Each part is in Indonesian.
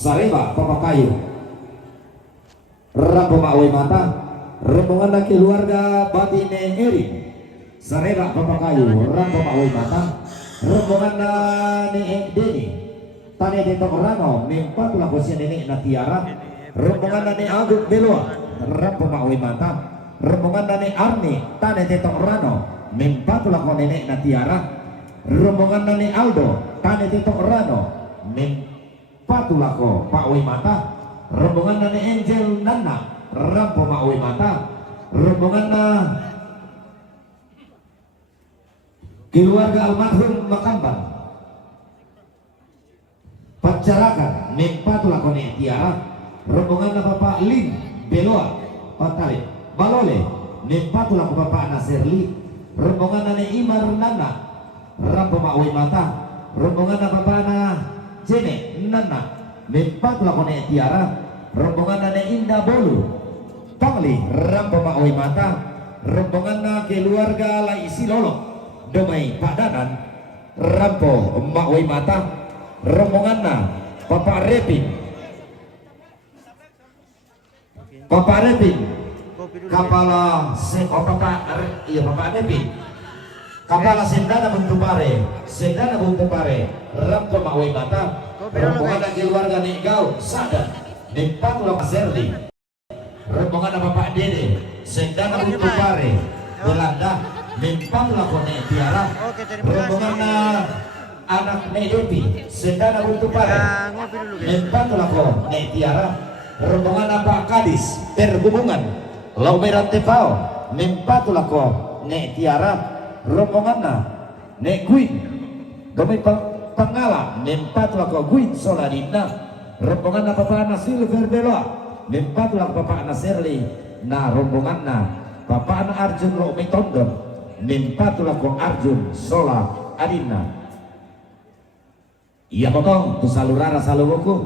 Sareba Papakayu Rampo Maui Mata rombongan dari keluarga Batine Eri Sareba Papakayu Rampo Maui Mata rombongan dari Deni Tane Detok Rano Mimpat Lakosia Nenek Natiara rombongan dari Agung Beloa Rampo Maui Mata rombongan dari Arni Tane Detok Rano Mimpat Lakon Nenek Natiara rombongan dari Aldo Tane Detok Rano Patulako Pak Wimata rombongan dari Angel Nana Rampo Pak Wimata rombongan keluarga almarhum Makamban Pacarakan Patulako Tiara rombongan Bapak Lim Beloa Patale Balole Patulako Bapak Nasirli rombongan dari Imar Nana Rampo Pak Wimata rombongan Bapak Jene Nana Mempat Lakone Tiara rombongan Nane Indah Bolu Pangli Rampo Maui Mata rombongan keluarga Laisi Lolo Domai Pak Danan Rampo Maui Mata rombongan Papa Repin Kapala Papa Repin Kapala Sendana Buntupare Sendana Buntupare Rampo Maui Mata rombongan keluarga Negau Sadar Nepatulah Serdi rombongan Bapak Dede Sendana Buntupare Belanda Nepatulah Kone Tiara rombongan anak Nedepi Sendana Buntupare Nepatulah Kone Tiara rombongan Pak Kadis Perhubungan Laumeran Tepao Nepatulah Kone Tiara rombongan Nek Queen Domi Pangala Nempatulah Queen Soladina rombongan Bapak Silver Beloa Nempatulah Bapak Nasirli na rombongan Bapak Arjun Lomi Tondon Nempatulah Arjun Sola Adina iya potong tu salurara saluruku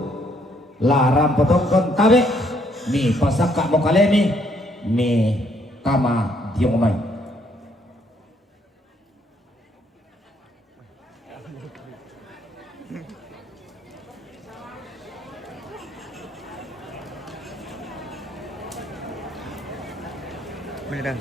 laram potong kon tabe ni pasak kak mokalemi ni kama dia momai Beneran.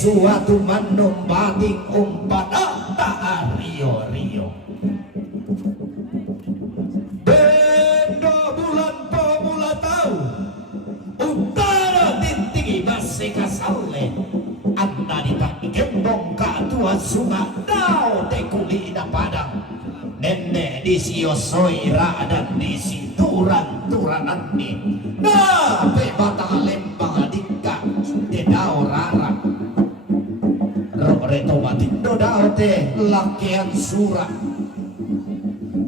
Suatu manum bating umpat tak rio bendo bulan pemula tahu utara tintingi masih kasale anda dipak gembong ka tua sunga dao tekuli ina padang nenek di siosoi dan di situran-turanan ni na pe batang lembang adika inde dao rara reto matindo dao te lakian surah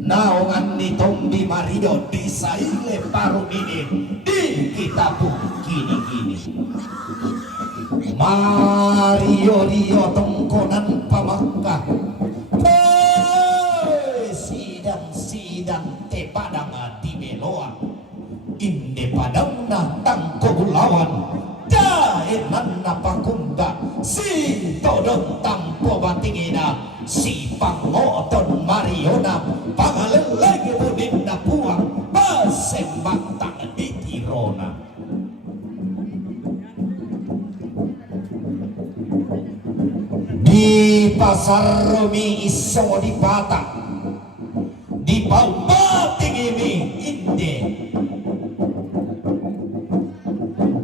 naongan ni tombi mario di saile paru ini di kitabku kini Mario dio tongkonan pamakka sidang te padang di beloa inde padang na tangko bulawan daenan na pakumba si todong tampo batingina si pangoton Mariona pangalelagi budin na puang basembang tang di tirona di pasar Romi iso di Batak di Pambating ini inde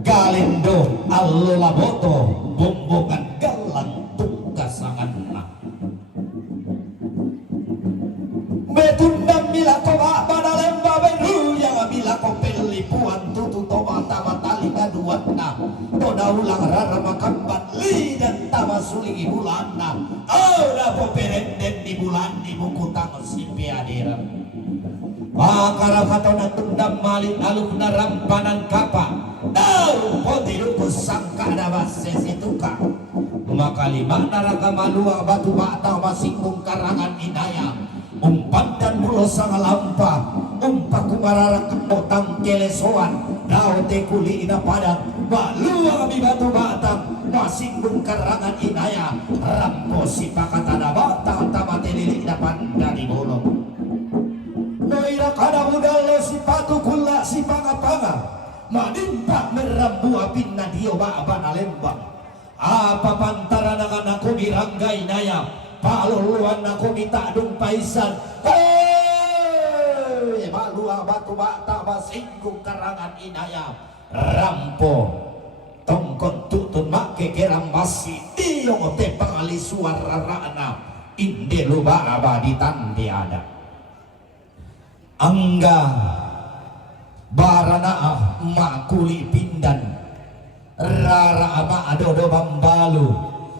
Galendo Allolaboto bombongan galang tungkasangan na betundang bila ko pada lemba beru yang bila ko pelipuan tutu toba tama tali kaduan na toda ulang rara makambat lidan tama sulingi bulan na ada po perenden di bulan di buku tangan si piadiran makara kato na tundang malin aluk na rampanan kapa daun po tiruku sangka na basesituka makalima naraka maluang batu bata masingkung karangan inaya umpan dan bulo sang lampa umpak kumarara kemotang kelesoan daun te kuli ina padang maluang mi batu batang masingkung karangan inaya rampo si pakatana batang tamate lilik dapan dari bolong noira kada budalo si patu kula si panga-panga manimpa merambu apin na dio ba'aba na lembang apa pantara nakan ako mirangga inaya paluluan ako mitadong paisan maluang batu bata basingkung karangan inaya rampo tongkon tutun make kerang basi iyong te pangali suara rana inde luba abadi tandi ada angga barana makuli pindan rara ama adodo bambalu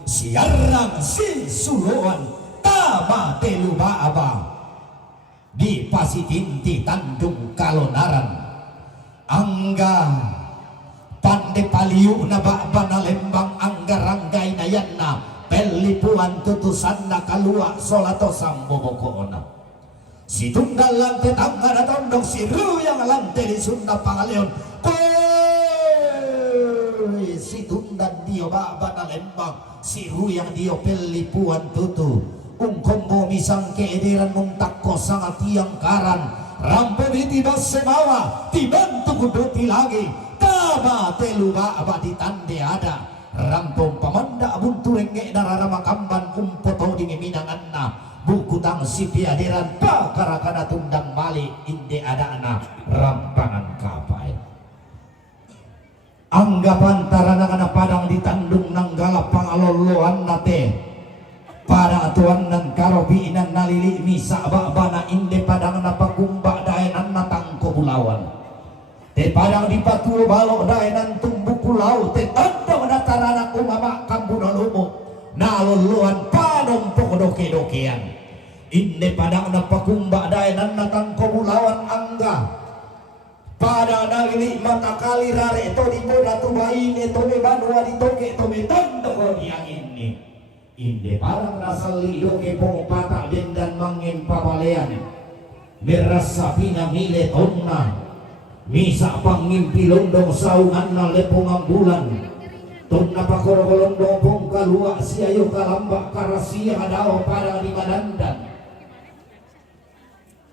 siarang si suluan tama teluba aba di Pasitinti Tanjung Kalonaran angga pande paliu na ba'ba na lembang angga ranggay na yan na pelipuan tutusan na kalua solato sambo bokoona si tunggal lante tangga na tondong si ruyang lante di Sunda Pangaleon si tunggal dio ba'ba na lembang si ruyang dio pelipuan tutu ungkombo misang keediran mong takko sangat tiang karan rampo biti basemawa tibantu kudoti lagi tama teluba abadi tande ada rampong pamanda buntu renge nararama kamban kumpoto dingi minangan na buku tang si piadiran pakarakana tundang mali inde ada anak rampangan kapai anggapan taranang padang ditandung nang galap pangaloloan nate para atuan nan karobi inan nalili misa ba'bana inde padang napakumba daenan natangko bulawan te padang dipatulo balok daenan tumbu pulau te tandang natarana kumama kambunan umo naluluan panompo doke-dokean inde padang napakumba daenan natangko bulawan angga pada nalili mata kali rare to di boda tu baine to me banua di toke to me tandang yang ini inde parang rasa lido ke pata dan mangin papalean merasa pina mile tonna misa pangimpi londong saungan na lepong ambulan tonna pakoro londong pong kalua siayo kalambak karasia adao para di madandan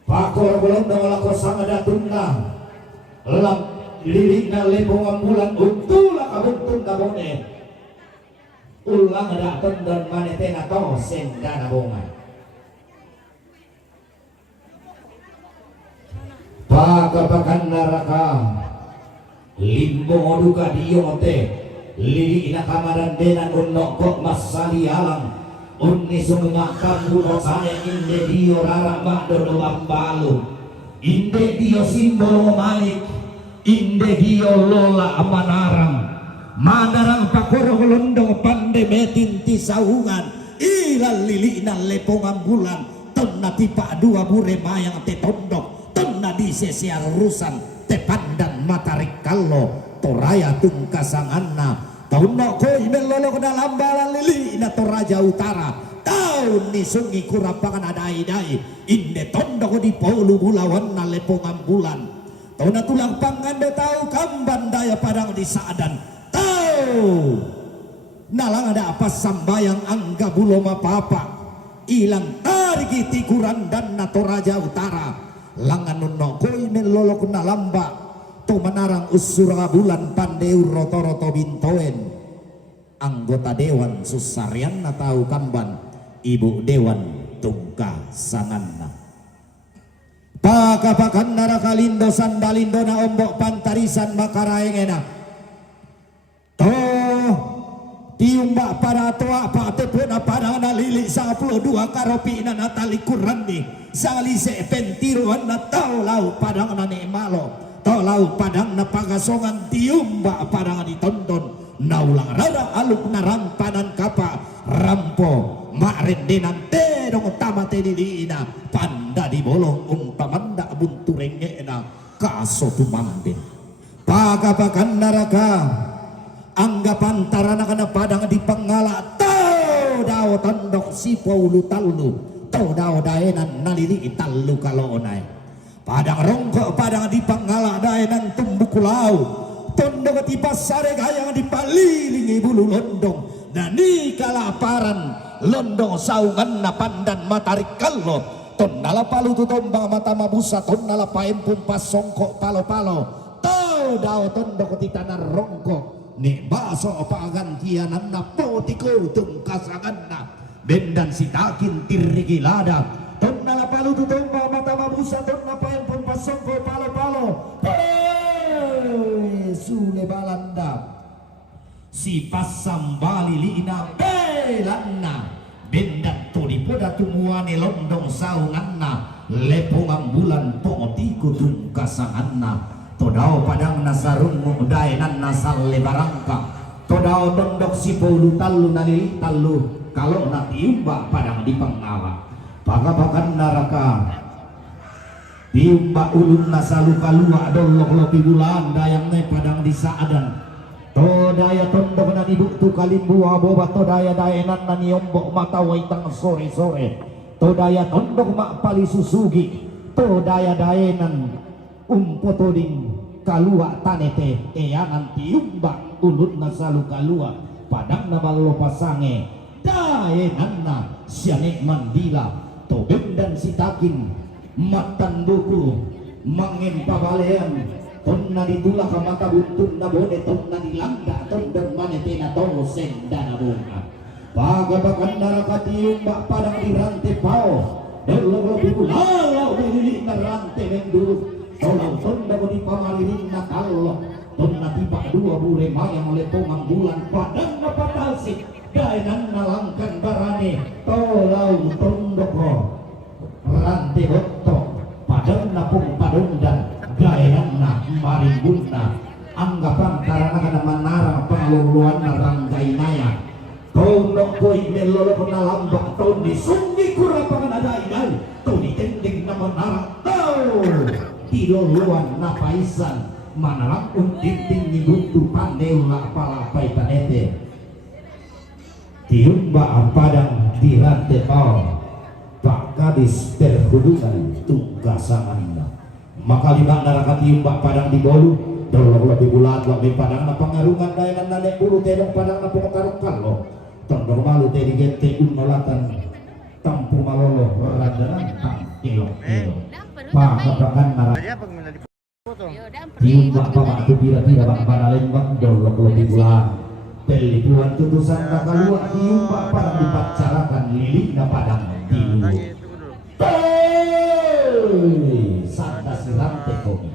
pakoro londong lako sangada tunna lam lirik na lepong ambulan untula kabuntun na bone ulang datang dan manete na to sendana bonga pagabakan naraka limbo duka diyote lili ina kamaran denan unok kok masali alam unni sumakan buno sane inde dio rara madono ambalu inde dio simbolo malik inde dio lola manarang pakoro londo pande metin tisaungan ilal lilinan lepongan bulan tonna tipa dua bure mayang te tondok tonna di sesiar rusan te pandan matarik kallo toraya tungkasanganna tauno koi melolo kena lambalan lili na toraja utara tahun ni sungi kurapangan adai-dai inde tondok di polu bulawan na lepongan bulan tahun tulang pangan de tau kamban daya padang di saadan tau nalang ada apa sambayang angga buloma papa ilang tarigi tikuran dan na toraja utara langan nono koi melolo kena lamba to menarang usura bulan pandeu roto-roto bintoen anggota dewan susarian na tahu kamban ibu dewan tungka sanganna pakapakan nara kalindo sandalindo na ombok pantarisan makaraengena to tiumbak para toa pak tepo na para na lili 12 karopi na natali kurandi salise pentiruan na tau lau padang na ni malo tolau padang na pagasongan tiumba padang ditonton naulang rara aluk na rampanan kapa rampo marendenan tedong tamate dilina panda di bolong umpamanda bunturengena kaso tumambe pagapakan naraka anggapan tarana kana padang di pangala tau dao tondok sipo ulu talu tau dao daenan nalili italu kalau onai padang rongkok padang di pangala daenan tumbuk lau tondok di pasare gayang di palilingi bulu londong nani kalaparan londong saungan na pandan matarik kallo tonnala palu tutomba mata mabusa tonnala paempum pasongkok palo-palo tau dao tondok di tanah rongkok ni baso pagantianan na potiko tungkasangan na bendan sitakin tirigi lada tonnala palu tutomba mata mabusa tonna paempum pasongkok palo-palo sule balanda si pasambali lina belanna bendan tuli poda tumuane londong saunganna lepongan bulan potiku tungkasanganna todao padang nasarungu daenan nasal lebarangka todao dondok si polu talu nalili talu kalau natiumba padang di pangala pagapakan naraka tiumba ulun nasalu kalua dolok lopi bulan dayang ne padang di saadan todaya tondok na dibuktu kalimbuha boba todaya daenan na niombok mata waitang sore-sore todaya tondok mak pali susugi todaya daenan umpotoding kalua tanete eyangan tiumba ulun nasalu kalua padang na malo pasange daenan na sianek mandila tobeng dan sitakin matan buku mangin pabalean tonna ditulah ka mata buntun na bone tonna dilangga tondong manete na tolo senda na bunga pagabakan narakatium bak padang di rante pao delong lobi lalau dilili na rante menduruk tolong tondong di pamalirin na kallo tonna tiba dua bure mayang lepongan bulan padang na patalsik daenan nalangkan barane tolau tondoko rante hotto padang napung padundan gaenan na marimbunna anggapan karena kana manarang pengaluluan na ranggainaya tondok koi melolo kena lambak tahun di sungi kurapangan adai-dai tau ditending na manarang tau tiloluan na paisan manarang untinting nibuntu pandeu la palapai tanete tiumba padang di rante pao Pak Kadis perhubungan tungkasanganna maka lima narakati mbak padang di bolu dolok lebih bulat lebih padang na pangarungan dayangan nanek bulu tedong padang na pengetaruk kallo tondong malu tedi gente unolatan tampu malolo rajanan tang ilok pak kapakan narak tiumbak pamak tu bira-bira bak banalen bak dolok lebih bulat pelipuan tutusan kakalua tiumbak padang dipacarakan lilik na padang dilu sanda sirante komi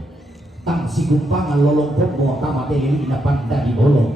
tang si gumpangan lolong pombo tama deli na panda di bolong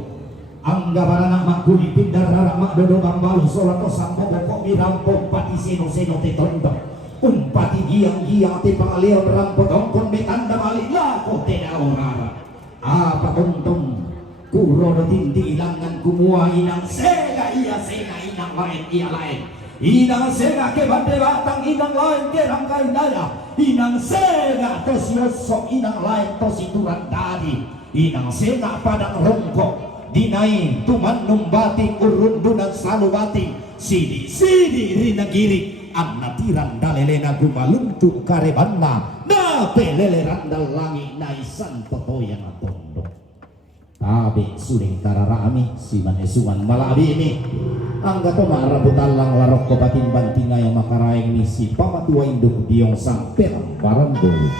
Angga barana makuli pindar rara mak dodo bambalu solato sampo boko mirampo pati seno seno te tondo umpati giang te pangaleo rampo tongkon betanda balik lako te daurara apa untung kuro do tindi ilangan kumua inang sega iya sega inang lain iya lain inang sega ke bande batang inang lain ke rangkai daya inang sega tos yosok inang lain tos ituran dadi inang sega padang rongkok dinai tuman numbating urundunan selalu bating sidi rina giri anna tiran dalelena gumaluntuk karebanna na pelele randal langi naisan totoyan atondo tabe suling tararami siman esuan malabi ini angga to marabutan lang larok ko batin bantinga yang makaraeng misi pamatua induk diong sang perang barang dulu.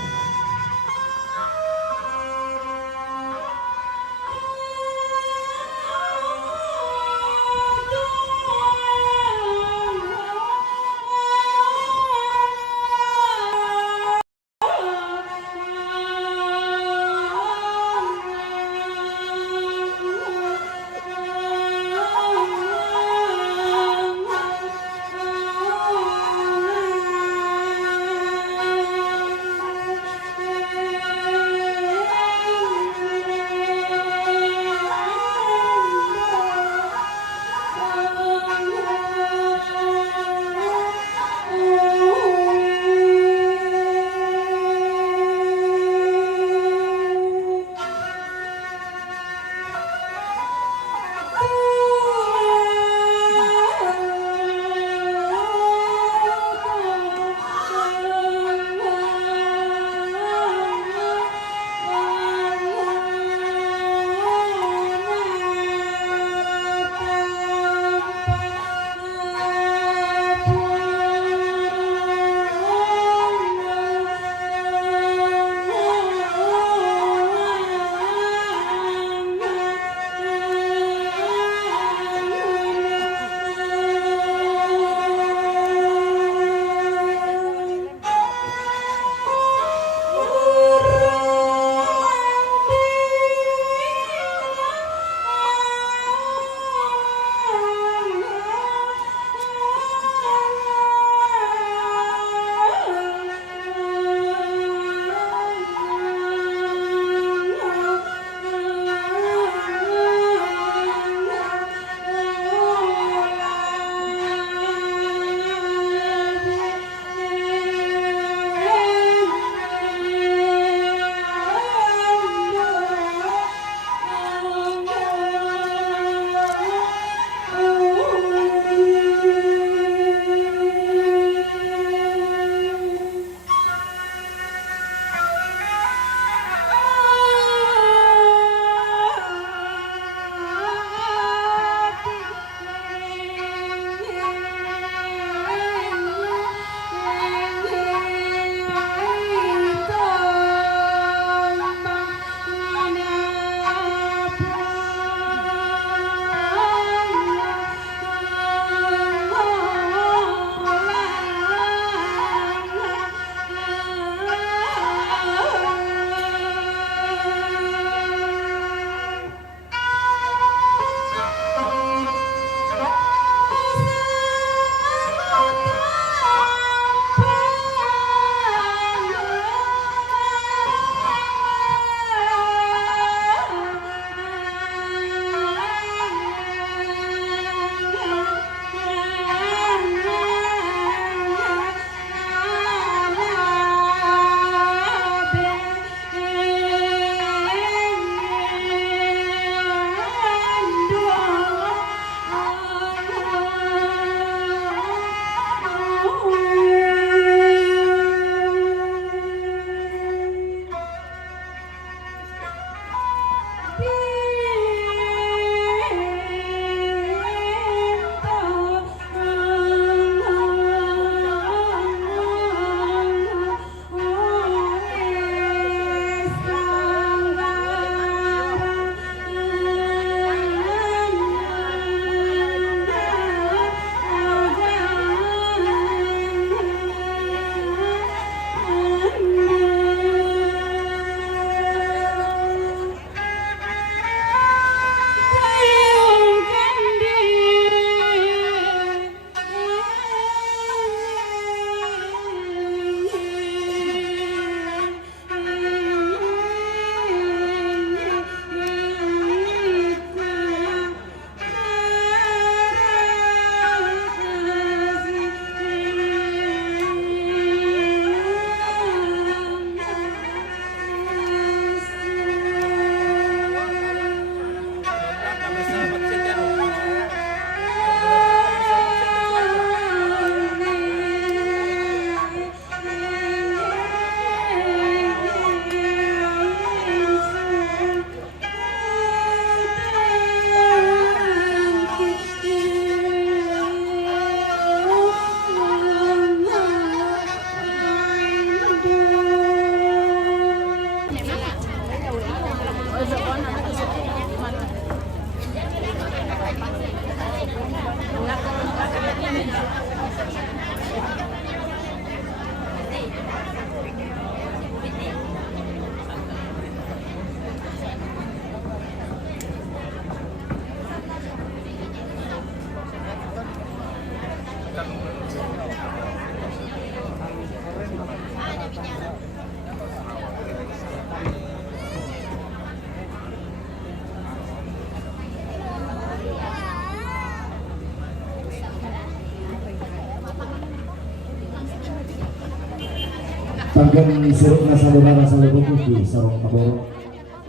Margan surut na saudara putih sarong kaboro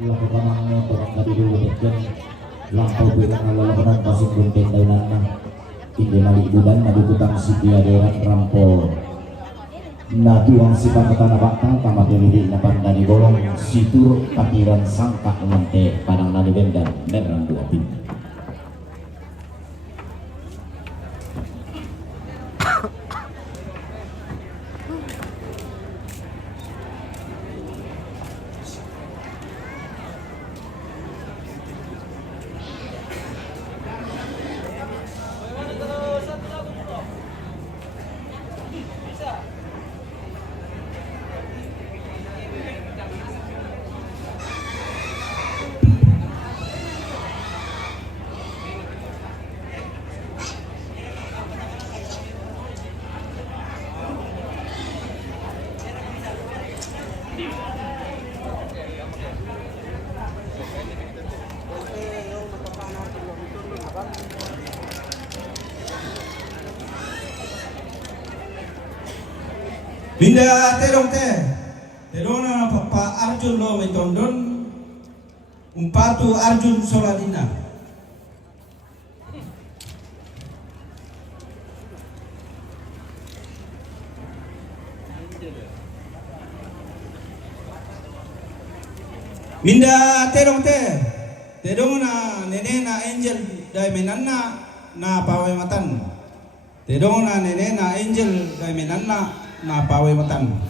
laku kamang tokang tadi dulu dekjen lampau bilang lalabanan pasir bunten daunana inde malik budan madu tutang sidia deran rampo na tuang sifat tanah bakta tamateri di napan dari bolong situr patiran sangka lante padang nadi bendan merang dua pin. Binda terong terona papa Arjun lo metondon umpatu Arjun Soladina. Minda terong terona nenena Angel dai menanna na pawe matan. Terona nenena Angel dai menanna na pawe matan.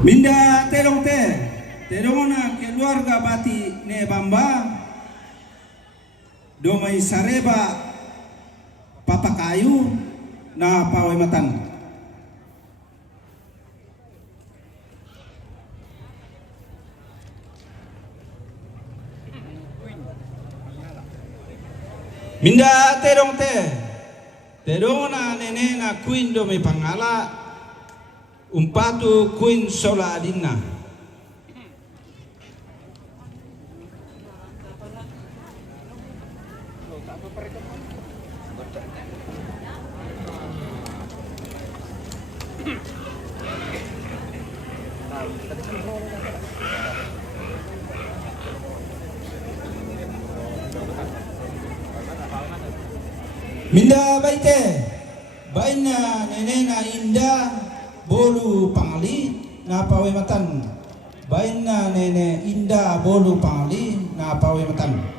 Minda terong terona keluarga bati ne bamba domai sareba papa kayu na pawe matan. Minda terong terona nenena Queen do may pangala umpatu Queen Sola Adina. Minda baite baina nenena indah bolu pangli na pawe matan. Baina nene indah bolu pangli na pawe matan.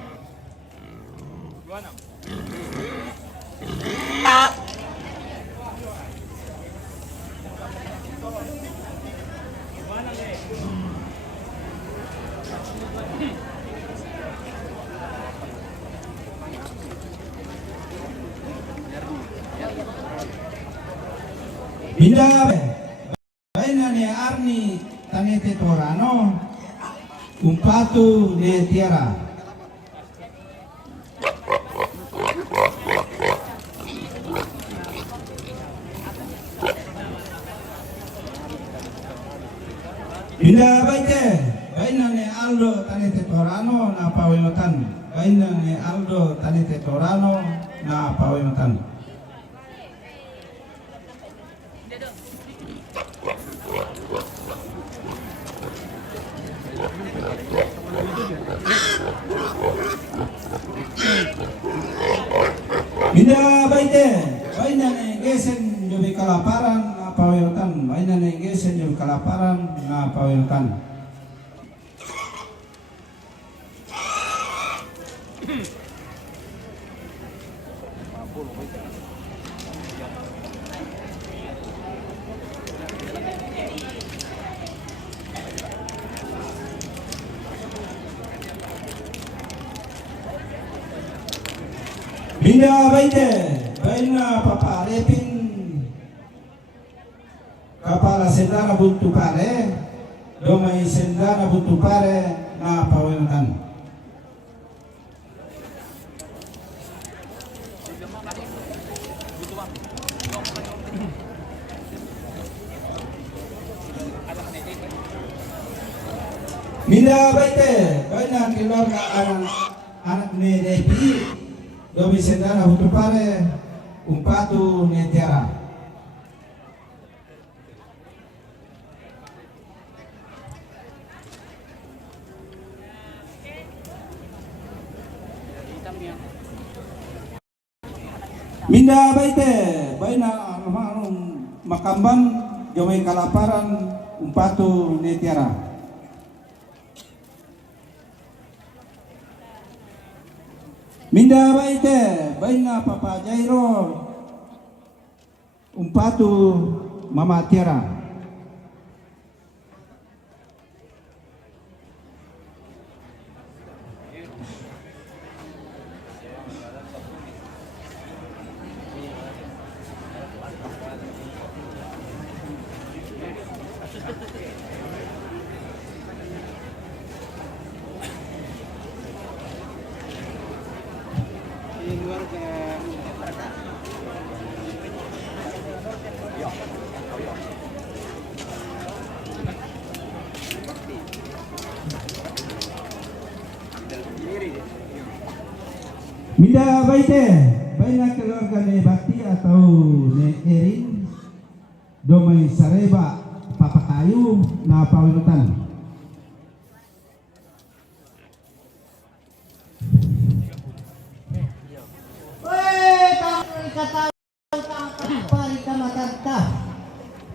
Minda baina ne Arni tanete torano umpatu ne tiara. Minda baite baina ne Aldo tanete torano na pawe matan. Baina ne Aldo tanete torano na pawe matan. Minda baite baina ne gesen jobi kalaparan na pawetan. Baina ne gesen jobi kalaparan na pawetan. Minda baite baina papa repin kapala sendana buntu pare domai sendana buntu pare na pawetan. Minda baite baina keluarga anak ni Devi dobi sendana hutupare umpatu ni Tiara. Minda baite baina makamban jomai kalaparan umpatu ni Tiara. Minda baite baina Papa Jairo umpatu Mama Tiara. Minda baite baina keluarga ne Bakti atau ne Erin domai Sareba Papa Kayu na pawinutan.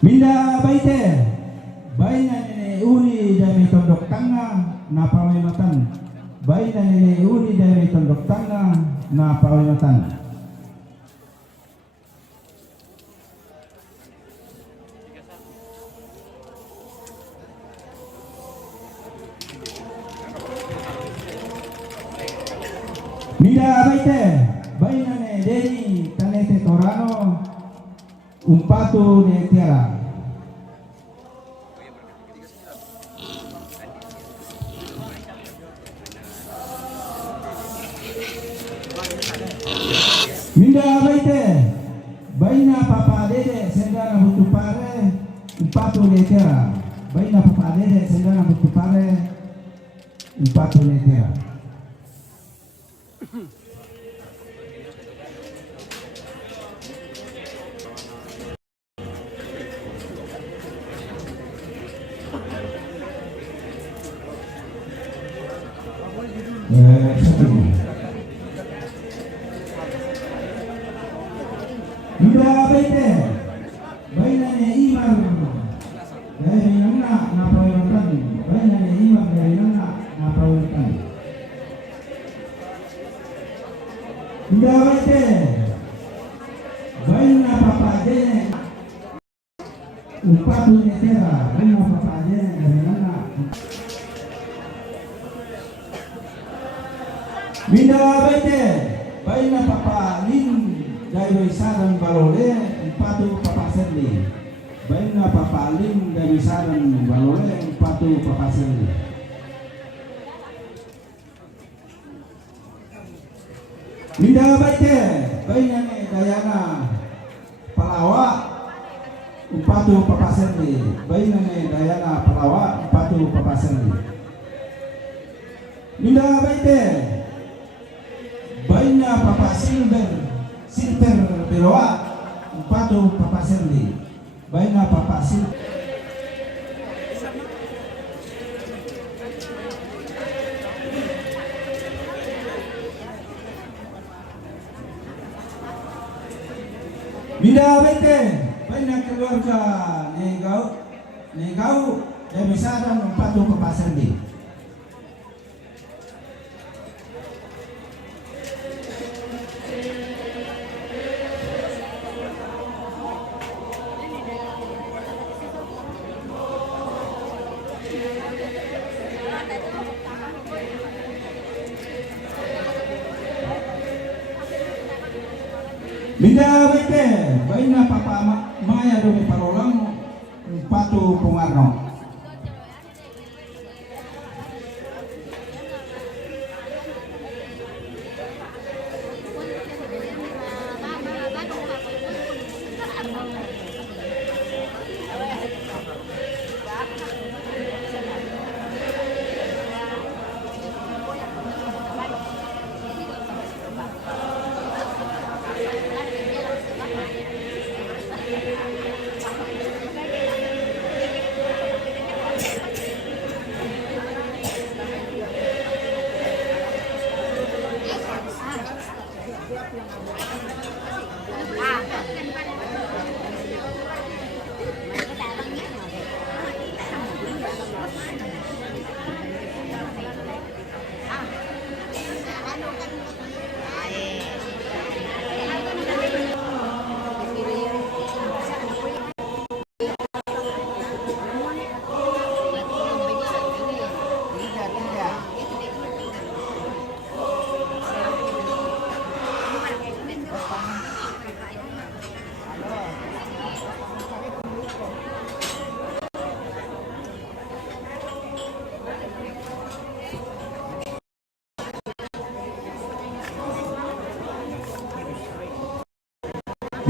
Minda baite baina ne uni dari tondok tanga na pawinutan. Baina ne uni dari tondok tanga na pawinutan. Minda baite baina ne Deni Tanete Torano umpatu ne Tiara. Minda baite baina Papa Dede Sendana Hutupare umpatu ne Tiara. Baina Papa Dede Sendana Hutupare umpatu ne Tiara. Minda baite baina ne Imar dari nana na pawinutan. Baina ne Imar dari nana na pawinutan. Minda baite baina Papa Dene umpatu ne Tiara. Baina Papa Dene dari nana. Minda baite baina Papa Lin dari Wisaran Balole umpatu Papa Serli. Baina Papa Lin dari Wisaran Balole umpatu Papa Serli. Minda baite baina ne Dayana Palawa umpatu Papa Serli. Baina ne Dayana Palawa umpatu Papa Serli. Minda baite baina Papa Silver Beroa umpatu Papa Serli. Baina Papa Silver Minda baite baina keluarga Negau dan Wisaran umpatu Papa Serli. Minda baite baina Papa Maya domi Parolang umpatu Pungarno.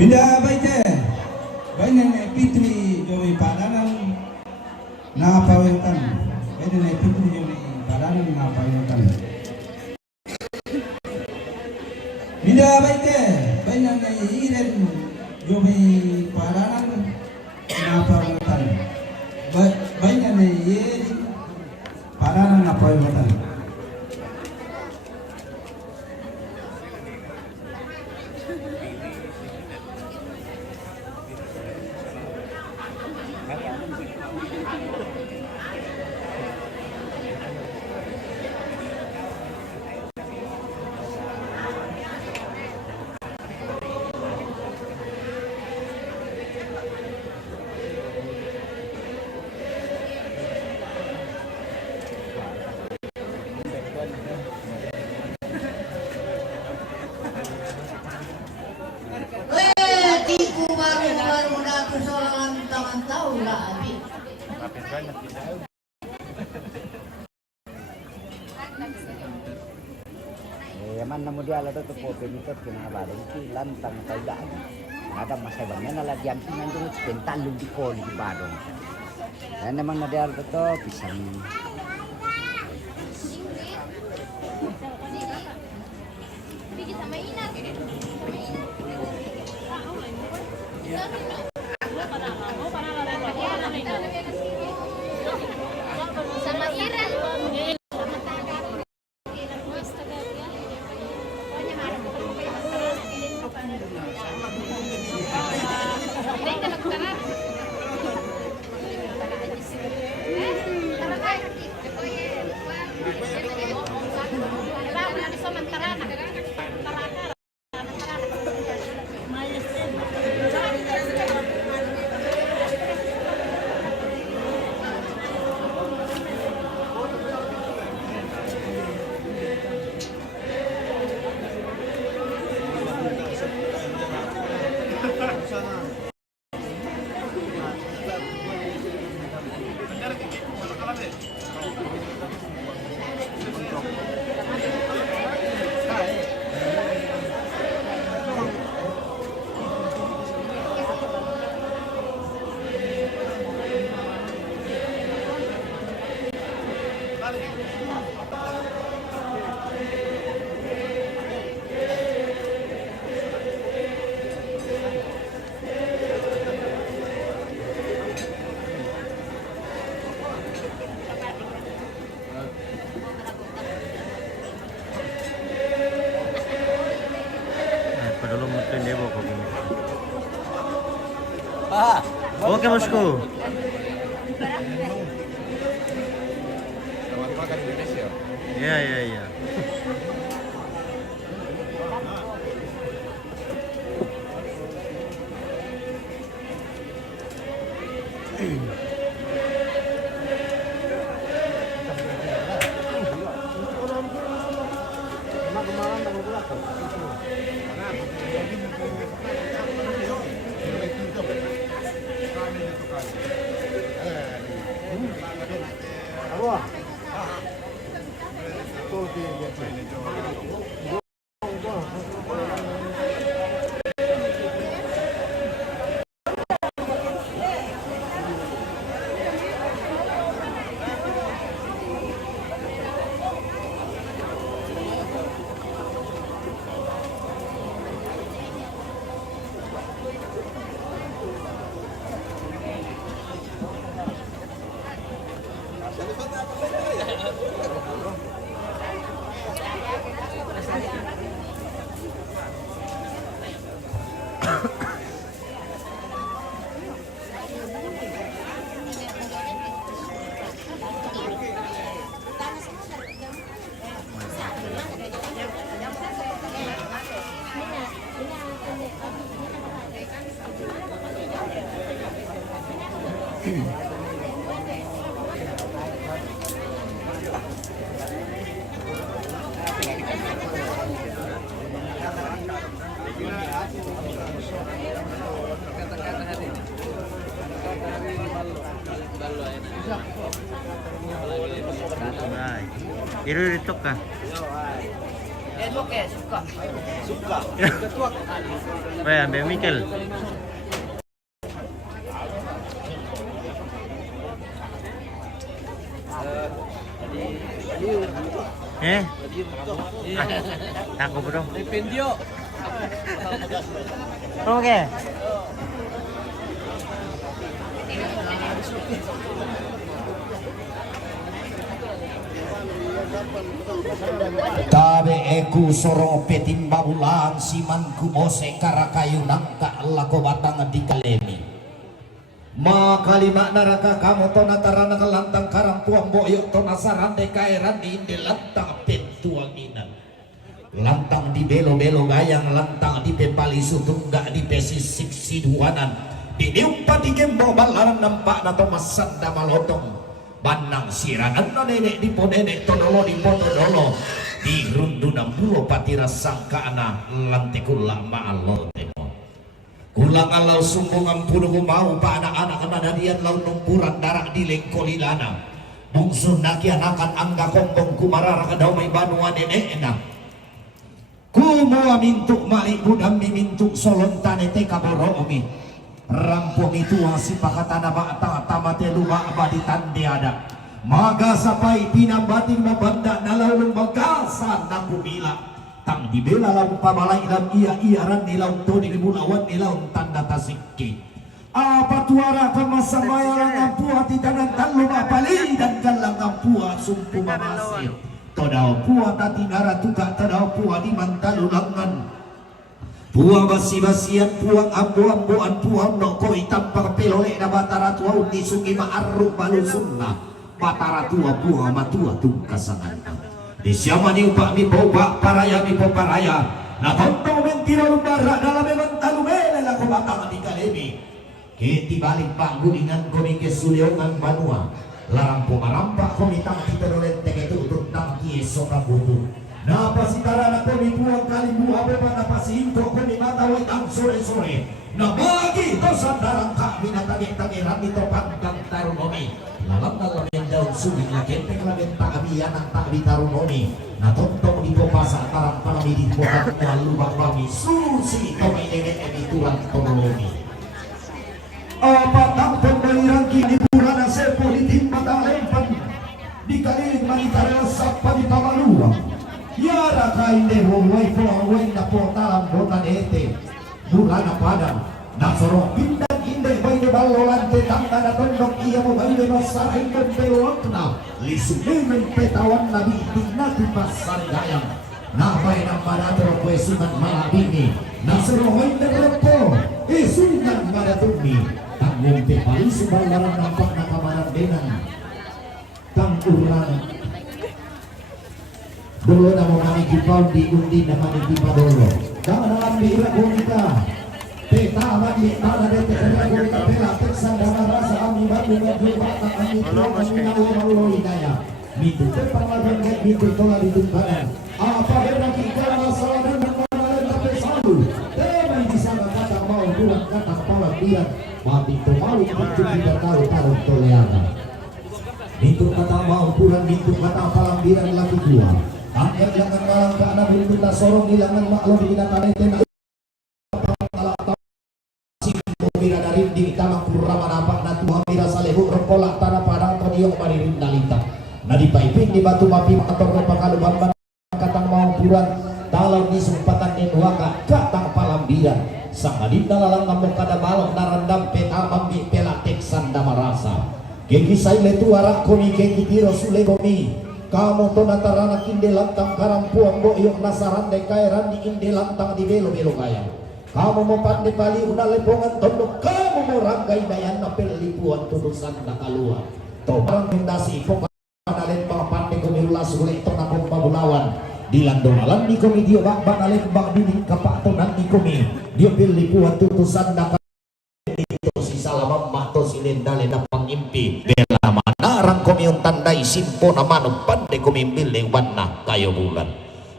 Pindah baite. Bainane Fitri jomi padanan na pawatan. Bainane Fitri jomi padanan na pawatan. Pindah baite. Bainane Iren jomi padanan na pawatan. Bainane Iren padanan na pawatan. Tiku baru na persoalan tangan tahu lah abi. Yaman namu dia ala tu po penitot kinabalong ti lantang kaidaan. Ada masa banyak nala diam pinan dulu pental di kol di badong. Dan naman na dia ala tu pisang. Sama Iren. Padahal mungkin dia bawa kopi. Oke bosku. Iya iya iya. Iru ditok ka. Weh, ambil Mikel. Eh? Takut bro. Oke. Tabe eku soro petimba bulan siman kumose karakayu nangka lako batang di kalemi. Makalima naraka kamu to natarana kalantang karang puang boyok to nasarande kairan di indi lantang pentuang inan. Lantang di belo-belo gayang lantang di pepali sutunggak di pesisik siduanan. Di diumpa di gembo balaran nampak na to masanda malotong. Banang siranan na nenek di po nenek todolo di po todolo di rundunang pulo patira sangkaana lantikula maalo temo kulang alau sumbungan puno mau pa anak-anak kanadadian lau numpuran darak di lengkolilana bungsun naki anakan angga kompong kumarara kadaw may banua nenek na kumua mintuk malik budam mintuk solon tanete kaboro omi rampung itu si pakatana bata tamate luba abadi tande ada maga sapai pinambating mabanda nalalung magasan na kumila tang dibela lau pabalay ilam iya-iyaran nilaw to di bulawan nilaw tanda tasikki apa tuara kamasamaya lang ang puha titanan talong apali dan galang ang puha sumpu mamasir todaw puha tatinara tuka todaw puha di mantalulangan puang basi-basian, puang ambu-ambuan, puang nokoi tampak pelolek na batara tua undi sungi ma'aruk balusunna batara tua puang matua tungkasangan di siapa ni upak mi boba paraya mi poparaya na tontong mentira lumbara dalam memang talumele lako batang di kalemi keti balik panggulingan komi kesuliongan banua larang pomarampak komi tang titerolente ketutup tang kieso kabutu napa sitara na komi puang kali buah beba napa singko komi matawai ang sore-sore na bagi to sandarang kami na tagi-tagiran ito pagkang tarunomi lalang yang daun subing na kenteng lagen taabiyan ang taabi tarunomi na tontong di ko pasa tarang panami di ko kakwa lubang kami susi ito may nenek itulang tonolomi apa tampon balirang kini pura na sepo di timbatang lempan di kaliling manitara sapa di pamaluang yara kainde huwai po huwai na po talang botan ete bulan na padang nasorong pindang inde bay ni balolante tangga na tondok iya mo bay ni masahin ng pelok na lisunin petawan na bitig na tipasar gayang nabay ng manatro pwesunan malabini nasorong ay naglapo isunan manatumi tanggung pepali subalaran nampak na kamarandenan tang urang dulu nama kami kipau diundi nama kipa dulu jangan dalam bira kita peta lagi tanah dete kita pela teksan dana rasa ami baru berjuang kami Allah hidayah itu perpalagan itu tola ditumpangan apa beda kita masalah dan masalah tapi selalu teman bisa kata mau buat kata kepala dia mati itu mau itu tidak tahu toleran itu kata mau kurang itu kata palambiran lagi dua angkat jangan malam ke anak itu tak sorong hilangan maklum di tanete na bira dari di tanah kurama napak na tuha bira salehu repolak tanah padang toniong maririn dalita na di paipin di batu mapi mator na pakaluban katang mau puran dalam di sumpatan den waka katang palambiran sang adinda lalang ngamuk kada balok narandam peta mambi pelatek sanda marasa keki saile tuarak komi keki tiro sule komi kamu to natarana kinde lantang karampuang boyok nasaran de kairan di inde lantang di belo-belo kaya kamu mau pandai bali una lepongan tondok kamu mau ranggai dayan na pelipuan tudusan na kaluan to barang mendasi pokok na lempang pandai kumirulas ulit to na pembabulawan di landonalan di komi dio bak lembang bining kapak to nanti komi dio pelipuan tudusan na itu si salamam mahto silendale na pangimpi bela manarang komiung tandai simpo na manok pandai kumimbil lewan na kayo bulan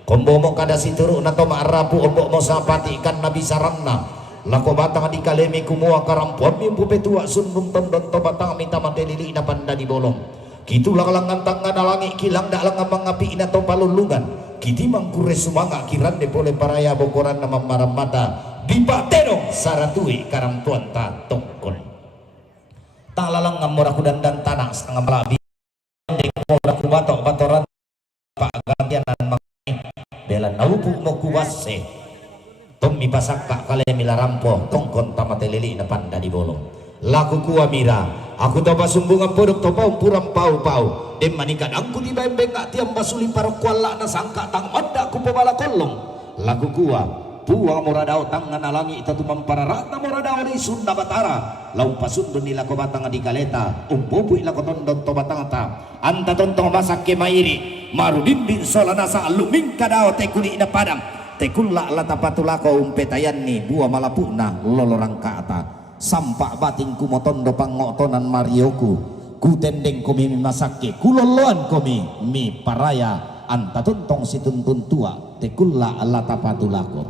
kombo mo kada situru na to maarapu ombok mo sapati ikan nabi saranna lako batang di kalemi kumua karampuan mimpu petua sundum tondon to batang minta matelili na panda di bolong kitu lang langan tanga na langi kilang dak lang mangapi ina to palulungan kiti mangkure sumanga kiran de boleh paraya bokoran nama maram mata di bateno saratui karang tuan ta tongkon talalang ngamoraku dan tanah setengah melabi dek moraku batok batoran pak gantianan makai bela naupu mo kuwase Tommi pasakka kale mila rampo tongkon tamate lili na panda di bolong laku kuwa mira aku toba sumbungan podok toba umpuram pau-pau dem manikan aku di bembeng gak tiam basuli parokwala na sangka tang oda ku pabala kolong laku kuwa buang moradao tangan alangi itatu mampararatna moradao di Sunda Batara lau pasundu nila ko batang di kaleta umpupu ila ko tondon to batang ta anta tontong masak ke mairi marudimbin solana sa luming kadao te kuli ina padang tekulla latapatulako umpetayan ni buah malapuna lolorang kata sampak batin kumotondo pangotonan marioku ku tendeng komi masake kuloloan komi mi paraya anta tuntong si tuntun tua tekulla latapatulako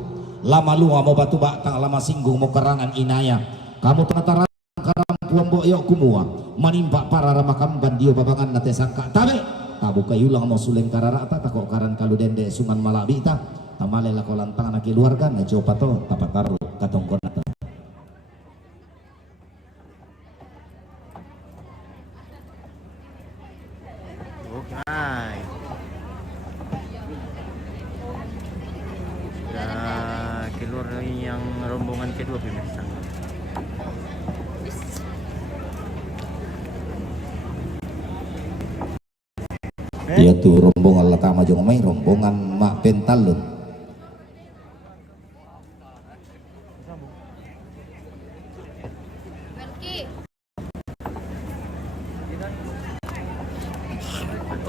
lama luang mau batu batang lama singgung mau kerangan inaya kamu tataran karam puambok yok kumua manimpa para ramakam bandio babangan nate sangka tabe tabu kayulang mau suleng kararata takok karan kalu dende sungan malabita tamale la kolantang anak keluarga na coba to tapataru katongkon ato Okay. Sudah keluar yang rombongan kedua pemirsa. dia tuh rombongan latama jong mai rombongan mak pentalun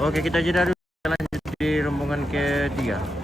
Oke, kita jeda dulu, lanjut di rombongan ketiga.